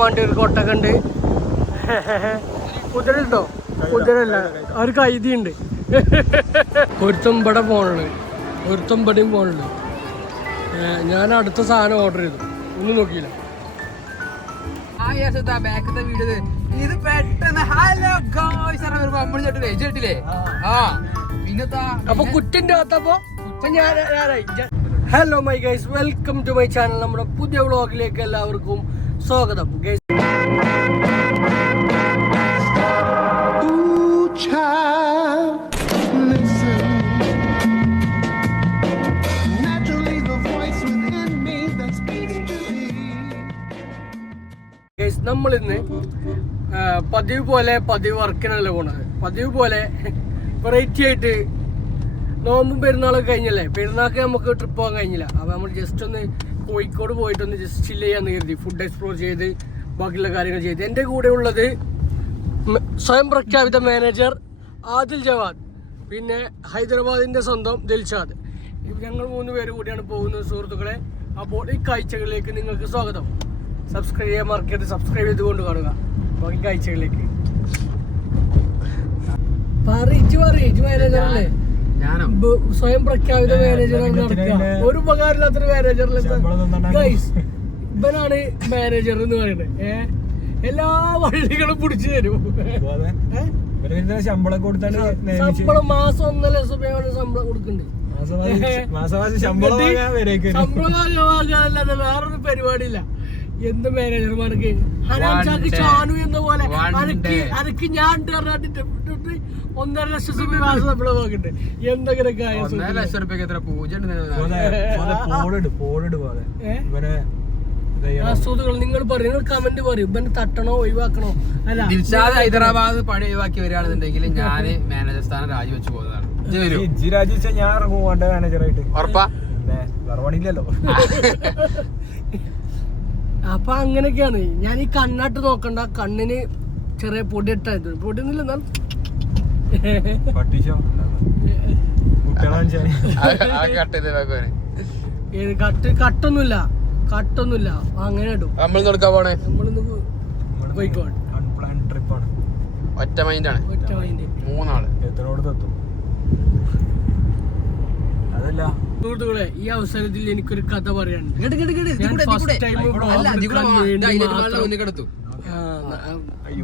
വേണ്ടി ഒരു കൊട്ടക്കുണ്ട്. കുതിരണ്ടോ? കുതിരല്ല, ഒരു കൈതിയുണ്ട്. ഒരുത്തം ഇവിടെ പോണുള്ളു, ഒരുത്തം ഇവിടെയും പോണുള്ളു. ഞാൻ അടുത്ത സാധനം ഓർഡർ ചെയ്തു, ഒന്നും നോക്കിയില്ല. ഇത് പെട്ടെന്ന് അപ്പൊ കുറ്റിന്റെ അകത്തപ്പോ hello my guys, welcome to my channel. നമ്മുടെ പുതിയ വ്ളോഗിലേക്ക് എല്ലാവർക്കും സ്വാഗതം. ഗൈസ്, നമ്മളിന്ന് പതിവ് വർക്കിനല്ല പോണത്. പതിവ് പോലെ വെറൈറ്റി ആയിട്ട് നോമ്പും പെരുന്നാളൊക്കെ കഴിഞ്ഞല്ലേ, പെരുന്നാൾക്ക് നമുക്ക് ട്രിപ്പ് പോകാൻ കഴിഞ്ഞില്ല. അപ്പോൾ നമ്മൾ ജസ്റ്റ് ഒന്ന് കോഴിക്കോട് പോയിട്ടൊന്ന് ജസ്റ്റ് ചില്ല് ചെയ്യാന്ന് കരുതി, ഫുഡ് എക്സ്പ്ലോർ ചെയ്ത് ബാക്കിയുള്ള കാര്യങ്ങൾ ചെയ്ത്. എൻ്റെ കൂടെ ഉള്ളത് സ്വയം പ്രഖ്യാപിത മാനേജർ ആദിൽ ജവാദ്, പിന്നെ ഹൈദരാബാദിൻ്റെ സ്വന്തം ദിൽഷാദ്. ഞങ്ങൾ 3 പേര് കൂടിയാണ് പോകുന്നത് സുഹൃത്തുക്കളെ. അപ്പോൾ ഈ കാഴ്ചകളിലേക്ക് നിങ്ങൾക്ക് സ്വാഗതം. സബ്സ്ക്രൈബ് ചെയ്യാൻ മറക്കരുത്, സബ്സ്ക്രൈബ് ചെയ്തുകൊണ്ട് കാണുക. ബാക്കി കാഴ്ചകളിലേക്ക് മാനേജറല്ലേ, സ്വയം പ്രഖ്യാപിത മാനേജറാണ് നടക്കുക. ഒരു ഉപകാരമില്ലാത്തൊരു മാനേജറിൽ ഇവനാണ് മാനേജർ എന്ന് പറയുന്നത്. എല്ലാ വള്ളികളും പിടിച്ചു തരും. ശമ്പളം മാസം 1.5 ലക്ഷം രൂപയാണ് ശമ്പളം കൊടുക്കണ്ടേ. ശമ്പളം വാങ്ങാനല്ലാതെ വേറൊരു പരിപാടിയില്ല. എന്ത് മാനേജർമാർക്ക് ഹനാൻഷാക്ക് ഷാനു എന്ന പോലെ അനക്ക് ഞാൻ 1.5 ലക്ഷം രൂപ മാസം ശമ്പളം വാങ്ങണ്ടേ. എന്തെങ്കിലൊക്കെ സുഹൃത്തുക്കൾ, നിങ്ങൾ പറയും, നിങ്ങൾ കമന്റ് പറയും, ഇവനെ തട്ടണോ ഒഴിവാക്കണോ. അല്ല, ഹൈദരാബാദ് പണി ഒഴിവാക്കി വരികയാണെന്നുണ്ടെങ്കിൽ ഞാൻ മാനേജർ സ്ഥാനം രാജിവെച്ച് പോകുന്നതാണ്. ഞാൻ മാനേജറായിട്ട് ഉറപ്പാ? പണിയില്ലല്ലോ. അപ്പൊ അങ്ങനെയൊക്കെയാണ്. ഞാൻ ഈ കണ്ണാട്ട് നോക്കണ്ട, കണ്ണിന് ചെറിയ പൊടി ഇട്ടായത്. പൊടിയൊന്നുമില്ല, എന്നാൽ കട്ടൊന്നുമില്ല അങ്ങനെ ഇടും. നമ്മളിന്ന് പോണേ, നമ്മളിന്ന് കോഴിക്കോട് ഒറ്റ മൈൻഡാണ്, 3 ആള് എത്രത്തോടത്തെത്തും. അതല്ല സുഹൃത്തുക്കളെ, ഈ അവസരത്തിൽ എനിക്കൊരു കഥ പറയാനുണ്ട്.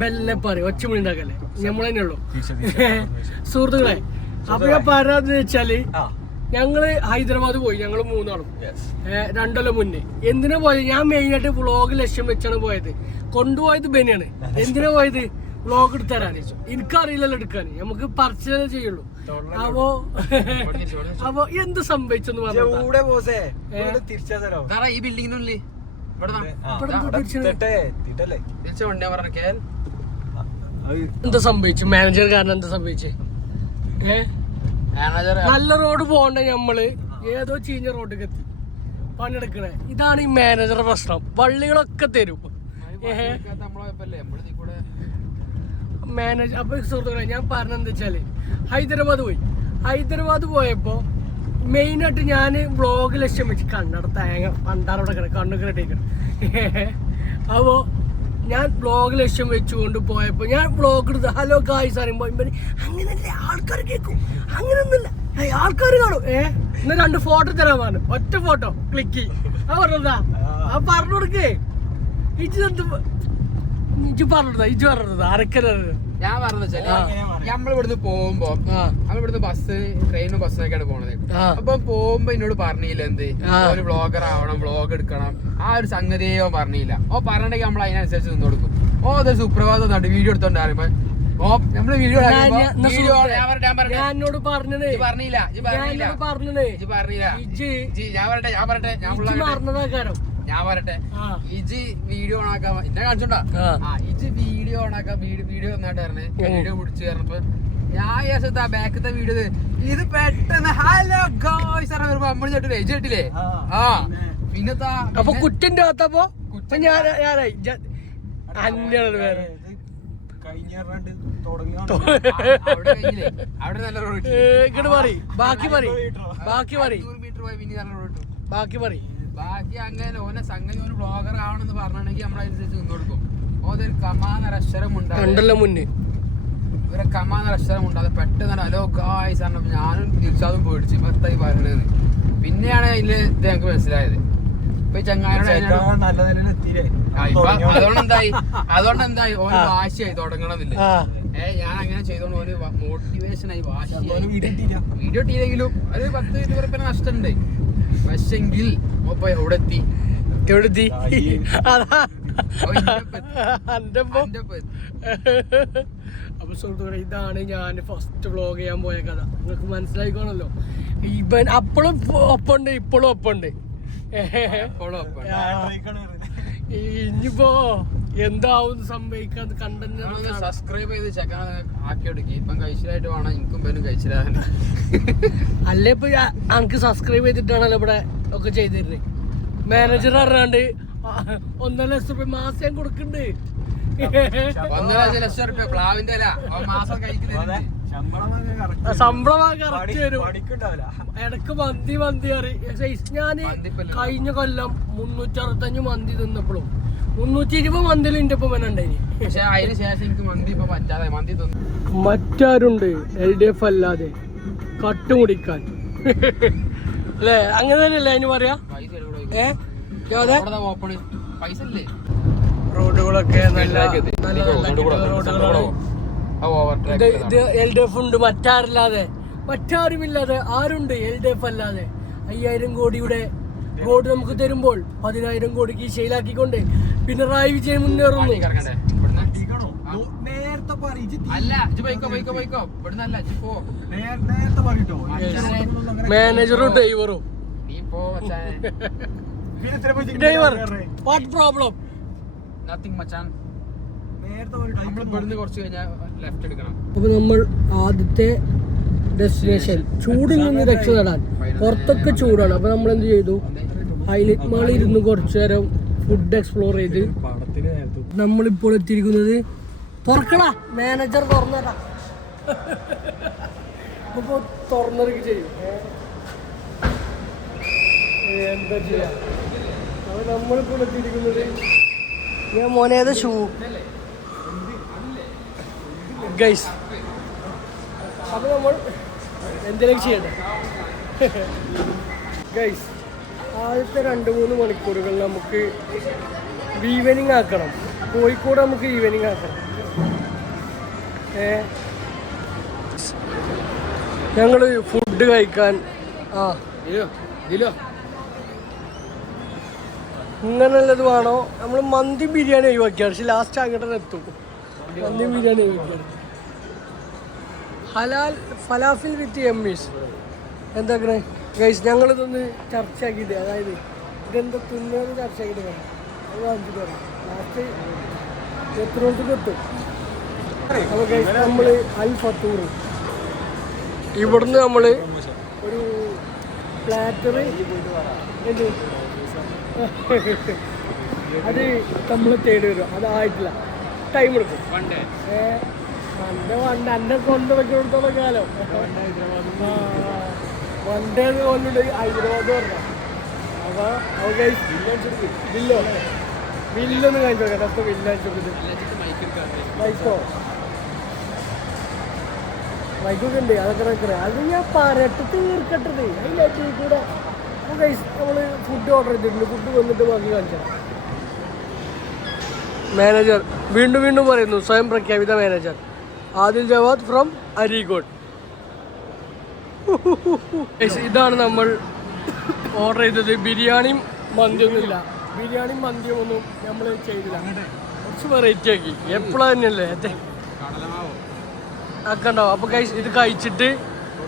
ബെല്ലെ പറയും, ഒച്ചമണി ഉണ്ടാക്കല്ലേ, നമ്മൾ തന്നെ ഉള്ളു. സുഹൃത്തുക്കളെ, അപ്പൊ ഞാൻ പറയാന്ന് വെച്ചാല്, ഞങ്ങള് ഹൈദരാബാദ് പോയി, ഞങ്ങള് 3 ആളും 2 കൊല്ലം മുന്നേ. എന്തിനാ പോയത്? ഞാൻ മെയിനായിട്ട് വ്ളോഗ് ലക്ഷ്യം വെച്ചാണ് പോയത്. കൊണ്ടുപോയത് ബെനിയാണ്. എന്തിനാ പോയത്? വ്ളോഗ് എടുത്തരാൻ. എനിക്കറിയില്ലല്ലോ എടുക്കാൻ, നമുക്ക് പർച്ചേസ് ചെയ്യുള്ളൂ. അപ്പൊ എന്ത് സംഭവിച്ചെന്ന് പറഞ്ഞു. എന്താ സംഭവിച്ചു? മാനേജർ കാരണം എന്താ സംഭവിച്ചേ? നല്ല റോഡ് പോകണ്ട, നമ്മള് ഏതോ ചീഞ്ഞ റോഡിലേക്ക് എത്തി പണിയെടുക്കണേ. ഇതാണ് ഈ മാനേജറുടെ പ്രശ്നം. വള്ളികളൊക്കെ തരും മാനേജർ. അപ്പൊ സുഹൃത്തുക്കളെ, ഞാൻ പറഞ്ഞെന്താ വെച്ചാല്, ഹൈദരാബാദ് പോയപ്പോ മെയിനായിട്ട് ഞാൻ വ്ളോഗ് ലക്ഷ്യം വെച്ച് കണ്ണട തേങ്ങ പണ്ടാറോടെ കണ്ണൊക്കെ ഇട്ടേക്കണം. അപ്പോ ഞാൻ വ്ളോഗ് ലക്ഷ്യം വെച്ചുകൊണ്ട് പോയപ്പോ ഞാൻ വ്ളോഗ് എടുത്ത് ഹലോ ഗായ്സ് അറിയുമ്പോ അങ്ങനല്ലേ ആൾക്കാർ കേൾക്കും, അങ്ങനൊന്നുമില്ല, ആൾക്കാർ കാണും. ഇന്ന് 2 ഫോട്ടോ തരാൻ പറഞ്ഞു. ഒറ്റ ഫോട്ടോ ക്ലിക്ക്. പറഞ്ഞതാ പറഞ്ഞു കൊടുക്കേ. ഇജ്ജ് പറഞ്ഞതാ ആരൊക്കെയാണ് ഞാൻ പറഞ്ഞത്. നമ്മളിവിടുന്ന് പോകുമ്പോ നമ്മളിവിടുന്ന് ട്രെയിനും ബസ്സിനൊക്കെയാണ് പോണത്. അപ്പൊ പോകുമ്പോ എന്നോട് പറഞ്ഞില്ല എന്ത് ഒരു വ്ളോഗർ ആവണം, വ്ളോഗ് എടുക്കണം, ആ ഒരു സംഗതിയോ പറഞ്ഞില്ല. പറഞ്ഞെങ്കിൽ നമ്മൾ അതിനനുസരിച്ച് നിന്ന് കൊടുക്കും. അതൊരു സുപ്രഭാതം വീഡിയോ എടുത്തോണ്ട് പറയുമ്പോ നമ്മള് വീഡിയോ ഞാൻ പറയട്ടെ, ഇജ് വീഡിയോ ഓണാക്കാൻ എന്നെ കാണിച്ചോണ്ടാ. ഇജ് വീഡിയോ ഓണാക്കാൻ വീഡിയോ നന്നായിട്ട് പറഞ്ഞേ, വീഡിയോ പിടിച്ച് കയറണപ്പോ ഞാൻ ബാക്കത്തെ വീഡിയോ ഇത് പെട്ടെന്ന് ഹലോ ഗോയ്സ് നമ്മൾ കേട്ടില്ലേ. പിന്നത്തെ അപ്പൊ കുറ്റിന്റെ അകത്തപ്പോ ഞാനായി വേറെ അവിടെ നല്ല റോഡ്. ബാക്കി അങ്ങനെ ഓനെ സംഗതി ഒരു ബ്ലോഗർ ആവണമെന്ന് പറഞ്ഞാണെങ്കിൽ നമ്മൾ അതിനനുസരിച്ച് നിന്ന് കൊടുക്കും. ഓതൊരു കമാന്നൊരക്ഷരം ഉണ്ടാകും കണ്ടല്ലോ മുന്നേ ഒരു കമാന്നൊരക്ഷരം ഉണ്ടാകും പെട്ടെന്ന് ഹലോ ഗായ്സ് ആണ് ഞാനും ദിൽഷാദും പേടിച്ചു മൊത്തമായി പറഞ്ഞത് പിന്നെയാണ് അതില് ഇത് ഞങ്ങൾക്ക് മനസ്സിലായത് ഇപ്പൊ ഈ ചങ്ങാനോട് നല്ല നിലയിൽ എത്തിയില്ലേ അതുകൊണ്ടെന്തായി ഓന് വാശിയായി തുടങ്ങണമെന്നില്ല ഞാൻ അങ്ങനെ ചെയ്തോണ്ട് ഓന് മോട്ടിവേഷൻ ആയി വാശിയായി വീഡിയോ ഇട്ടില്ലെങ്കിലും ഒരു 10-20 രൂപ നഷ്ടമുണ്ട് പക്ഷെങ്കിൽ ഇപ്പൊ എവിടെ എത്തി അപ്പൊ സുഹൃത്തുക്കളെ ഇതാണ് ഞാൻ ഫസ്റ്റ് വ്ളോഗ് ചെയ്യാൻ പോയ കഥ നിങ്ങൾക്ക് മനസ്സിലായിക്കോണല്ലോ ഇവൻ അപ്പോഴും ഒപ്പുണ്ട് ഇപ്പോഴും ഒപ്പുണ്ട് ഇനിയിപ്പോ എന്താവും സംഭവിക്കാൻ കണ്ടന്റ് സബ്സ്ക്രൈബ് ചെയ്ത് ചെക്കാൻ ആക്കി എടുക്കി ഇപ്പം കഴിച്ചിലായിട്ട് വേണം എനിക്കും പേരും കഴിച്ചില്ലാതെ അല്ലേ ഇപ്പൊ എനിക്ക് സബ്സ്ക്രൈബ് ചെയ്തിട്ടാണല്ലോ ഇവിടെ ഒക്കെ ചെയ്തിരുന്നത് മാനേജർ അറിയാണ്ട് 1.5 ലക്ഷം രൂപ മാസം കൊടുക്കണ്ട് 1.5 ലക്ഷം രൂപ പ്ലാവിന്റെ അല്ല മാസം കഴിക്കുന്നത് ശമ്പളം കറക്റ്റ് വരും ഇടക്ക് മന്തി ഞാന് കഴിഞ്ഞ കൊല്ലം 365 മന്തി തിന്നപ്പോഴും 320 മന്തിൽ എന്റെ ഒപ്പം ഉണ്ടായി പക്ഷെ അതിന് ശേഷം എനിക്ക് മന്തി ഇപ്പൊ പറ്റാതെ മന്തി തിന്നു മറ്റാരുണ്ട് LDF അല്ലാതെ കട്ടുമുടിക്കാൻ അല്ലേ അങ്ങനെ തന്നെയല്ലേ അതിന് പറയാ പൈസ ഇല്ലേ റോഡുകളൊക്കെ LDF ഉണ്ട് മറ്റാരുമില്ലാതെ ആരുണ്ട് LDF അല്ലാതെ 5000 കോടിയുടെ റോഡ് നമുക്ക് തരുമ്പോൾ 10,000 കോടി കീശയിലാക്കിക്കൊണ്ട് പിണറായി വിജയൻ മുന്നേറുന്നു മാനേജറും ഡ്രൈവറും ഡ്രൈവർ വാട്ട് പ്രോബ്ലം അപ്പൊ നമ്മൾ ആദ്യത്തെ ഡെസ്റ്റിനേഷൻ ചൂടിൽ നിന്ന് രക്ഷ നേടാൻ പുറത്തൊക്കെ ചൂടാണ് അപ്പൊ നമ്മൾ എന്ത് ചെയ്തു ഹൈലൈറ്റ് മാളിൽ ഇരുന്ന് കുറച്ചു നേരം ഫുഡ് എക്സ്പ്ലോർ ചെയ്ത് നമ്മളിപ്പോൾ എത്തിയിരിക്കുന്നത് തുറക്കടാ മാനേജർ തുറന്നടാ അപ്പൊ തുറന്നൊക്കെ ചെയ്യും എന്താ ചെയ്യാ അപ്പൊ നമ്മളിപ്പോൾ എത്തിയിരിക്കുന്നത് ഞാൻ മോനേത് ഷൂ ഗൈസ് അപ്പൊ നമ്മൾ എന്തെങ്കിലും ചെയ്യട്ടെ ഗൈസ് ആദ്യത്തെ 2-3 മണിക്കൂറുകൾ നമുക്ക് ഈവനിങ് ആക്കണം കോഴിക്കോട് നമുക്ക് ഈവനിങ് ആക്കണം ഞങ്ങൾ ഫുഡ് കഴിക്കാൻ ഇങ്ങനെയുള്ളത് വേണോ നമ്മൾ മന്തി ബിരിയാണി ഒഴിവാക്കിയാണ് പക്ഷെ ലാസ്റ്റ് അങ്ങോട്ട് എത്തും മന്തി ബിരിയാണി ഒഴിവാക്കിയാണ് ഹലാൽ ഫലാഫിൽ വിത്ത് എമ്മീസ് എന്താക്കണേ ഗൈസ് ഞങ്ങളിതൊന്ന് ചർച്ചയാക്കിയിട്ട് അതായത് ഇതെന്താ തിന്നുന്നത് ചർച്ചയാക്കിയിട്ട് വേണം അത് കാണിച്ചിട്ട് പറയാം ലാസ്റ്റ് എത്രയോടത്തേക്ക് എത്തും അപ്പോൾ ഗൈസ് നമ്മൾ അൽ ഫത്തൂർ ഇവിടുന്ന് നമ്മൾ ഒരു പ്ലാറ്റർ എന്ത് അത് നമ്മൾ തേടി വരും അതായിട്ടില്ല ടൈം എടുക്കും എന്നെ കൊണ്ട് വെക്കോടത്തോളം കാലം വണ്ടേ കൊണ്ടുണ്ട് ഹൈദരാബാദ് പറഞ്ഞ അപ്പൊ ബില്ലൊന്ന് കാണിച്ചു നോക്കാം അപ്പൊ ബില്ലോ മൈക്കൊക്കെ ഉണ്ട് അതൊക്കെ വെക്കണേ അത് ഞാൻ പറട്ട് തീർക്കട്ടത് അതിൻ്റെ കൂടെ നമ്മള് ഫുഡ് ഓർഡർ ചെയ്തിട്ടുണ്ട് ഫുഡ് വന്നിട്ട് ബാക്കി കാണിച്ചാൽ മാനേജർ വീണ്ടും പറയുന്നു സ്വയം പ്രഖ്യാപിത മാനേജർ ആദിൽ ജവാദ് ഫ്രം അരീക്കോട് ഇതാണ് നമ്മൾ ഓർഡർ ചെയ്തത് ബിരിയാണിയും മന്തിയൊന്നുമില്ല ബിരിയാണിയും മന്തിയും ഒന്നും നമ്മൾ ചെയ്തില്ല കുറച്ച് വെറൈറ്റി ആക്കി എപ്പോഴും തന്നെയല്ലേ ഒക്കെ ഉണ്ടാവും അപ്പോൾ ഇത് കഴിച്ചിട്ട്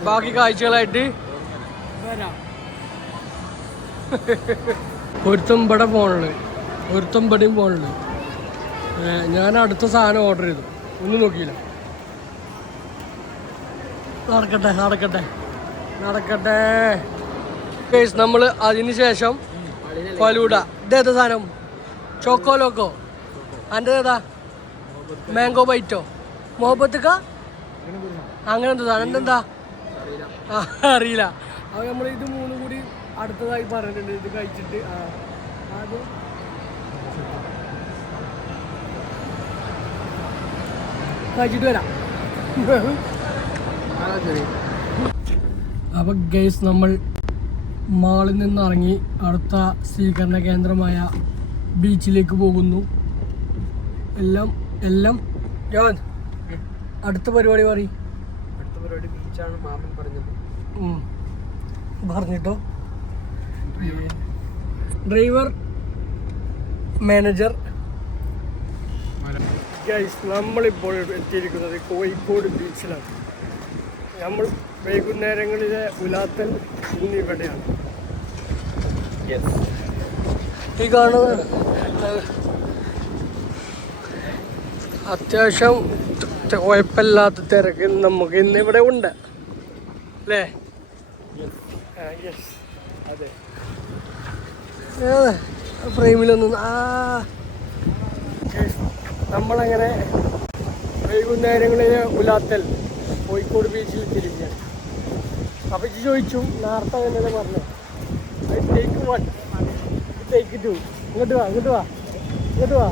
ബാക്കി കാഴ്ചകളായിട്ട് വരാം ഒരുത്തം ഇവിടെ ഫോണുള്ളത് ഒരുത്തം ഇവിടെയും ഫോണുള്ളത് ഞാൻ അടുത്ത സാധനം ഓർഡർ ചെയ്തു ഒന്നും നോക്കിയില്ല നടക്കട്ടെ കേസ് നമ്മൾ അതിന് ശേഷം ഫലൂഡ ഇതേതാ സാധനം ചോക്കോ ലോക്കോ എൻ്റെ ഏതാ മാംഗോ ബൈറ്റോ മുഹബത്തുക്ക അങ്ങനെന്താ സാധനം എന്തെന്താ അറിയില്ല അപ്പോൾ നമ്മൾ ഇത് 3 കൂടി അടുത്തതായി പറഞ്ഞിട്ടുണ്ട് ഇത് കഴിച്ചിട്ട് ആദ്യം കഴിച്ചിട്ട് വരാം. അപ്പൊ ഗൈസ് നമ്മൾ മാളിൽ നിന്ന് ഇറങ്ങി അടുത്ത സ്വീകരണ കേന്ദ്രമായ ബീച്ചിലേക്ക് പോകുന്നു. എല്ലാം ഞാൻ അടുത്ത പരിപാടി അടുത്ത പരിപാടി ബീച്ചാണ് മാമൻ പറഞ്ഞത്. പറഞ്ഞിട്ടോ ഡ്രൈവർ മാനേജർ. ഗൈസ് നമ്മളിപ്പോൾ എത്തിയിരിക്കുന്നത് കോഴിക്കോട് ബീച്ചിലാണ്. നമ്മൾ വൈകുന്നേരങ്ങളിലെ ഉലാത്തൽ ഇന്നിവിടെയാണ്. ഈ കാണുന്നത് അത്യാവശ്യം കുഴപ്പമില്ലാത്ത തിരക്ക് നമുക്ക് ഇന്നിവിടെ ഉണ്ട് അല്ലേ? അതെ, ഫ്രെയിമിലൊന്നും നമ്മളങ്ങനെ വൈകുന്നേരങ്ങളിലെ ഉലാത്തൽ കോഴിക്കോട് ബീച്ചിൽ തിരിഞ്ഞാണ്. അപ്പം ചോദിച്ചു നേരത്തെ തന്നെ പറഞ്ഞു ടേക്ക് 1 ടേക്ക് 2 ഇങ്ങോട്ട് വാ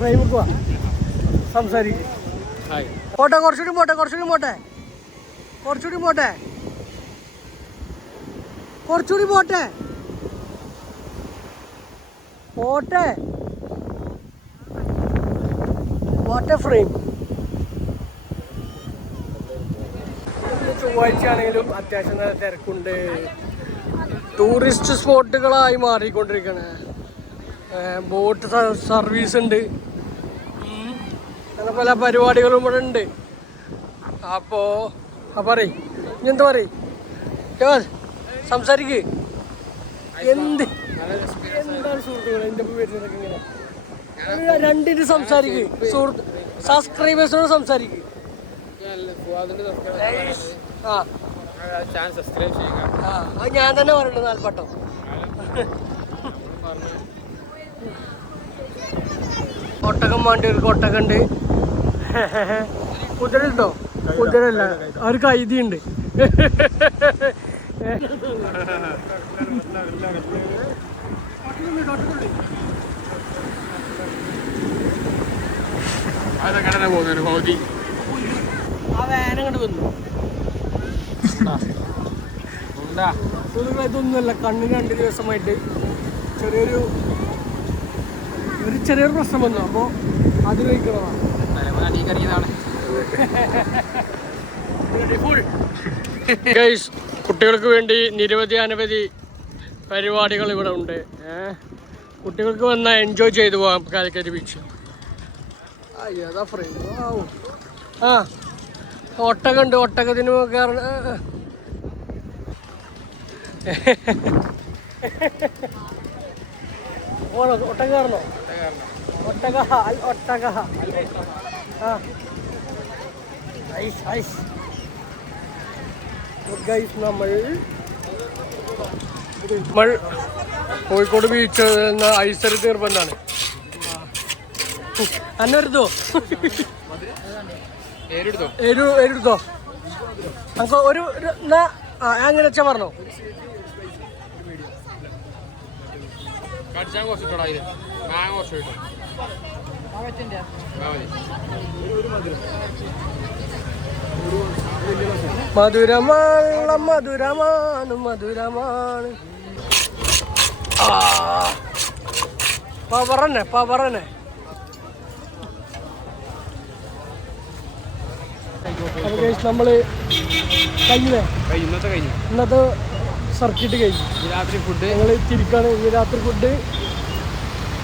ഫ്രെയിമിൽ വാ സംസാരിക്കും. പോട്ടെ കുറച്ചുകൂടി പോട്ടെ ഫ്രെയിം. ചൊവ്വാഴ്ചയാണെങ്കിലും അത്യാവശ്യം നല്ല തിരക്കുണ്ട്. ടൂറിസ്റ്റ് സ്പോട്ടുകളായി മാറിക്കൊണ്ടിരിക്കുകയാണ്. ബോട്ട് സർവീസ് ഉണ്ട്, അങ്ങനെ പല പരിപാടികളും ഇവിടെ ഉണ്ട്. അപ്പോൾ പറയും ഇനി എന്താ പറയും സംസാരിക്ക്. എന്താണ് സുഹൃത്തുക്കളെ എൻ്റെ ഒപ്പം വരുന്നതൊക്കെ ഇങ്ങനെ രണ്ടിന് സംസാരിക്ക്. സുഹൃത്ത് സബ്സ്ക്രൈബേഴ്സിനോട് സംസാരിക്ക്. അത് ഞാൻ തന്നെ പറയുള്ളൂ നാൽപ്പട്ടോ. ഒട്ടകം വേണ്ടിയവർക്ക് ഒട്ടകമുണ്ട്. കുതിരയുണ്ടോ? കുതിരല്ല, ഒരു കൈതിയുണ്ട്. ഇതൊന്നുമല്ല, കണ്ണിന് 2 ദിവസമായിട്ട് ചെറിയൊരു പ്രശ്നം വന്നു. അപ്പോൾ അത് കഴിക്കണതാണ്. കുട്ടികൾക്ക് വേണ്ടി അനവധി പരിപാടികൾ ഇവിടെ ഉണ്ട്. കുട്ടികൾക്ക് വന്നാൽ എൻജോയ് ചെയ്തു പോകാം കാലിക്കറ്റ് ബീച്ച്. അതാ ഫ്രെയിം. ഒട്ടകമുണ്ട്, ഒട്ടകത്തിന് കയറണം. ഒട്ടക കയറണോ? ഒട്ടക നമ്മൾ കോഴിക്കോട് ബീച്ച് എന്ന ഐസർ നിർബന്ധമാണ്. അന്നെടുത്തോ എടുത്തോ നമുക്ക് ഒരു അങ്ങനെ വെച്ചാ പറഞ്ഞോ. മധുരമാണ് മധുരമാണ് മധുരമാണ്. പവറന്നെ നമ്മള് ഇന്നത്തെ സർക്കിട്ട് കഴിഞ്ഞു. രാത്രി ഫുഡ് ഞങ്ങൾ തിരിക്കാണ്. ഇനി രാത്രി ഫുഡ്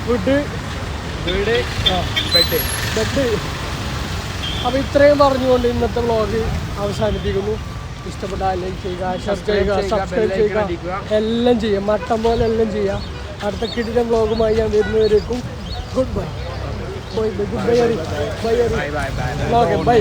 ബെഡ്. അപ്പോൾ ഇത്രയും പറഞ്ഞുകൊണ്ട് ഇന്നത്തെ വ്ളോഗ് അവസാനിപ്പിക്കുന്നു. ഇഷ്ടപ്പെട്ടാൽ ലൈക്ക് ചെയ്യുക, ഷെയർ ചെയ്യുക, സബ്സ്ക്രൈബ് ചെയ്യുക, എല്ലാം ചെയ്യുക. മട്ടം പോലെ എല്ലാം ചെയ്യുക. അടുത്ത കിടിലൻ വ്ളോഗുമായി ഞാൻ വരുന്നവരേക്കും good bye. Good bye. By.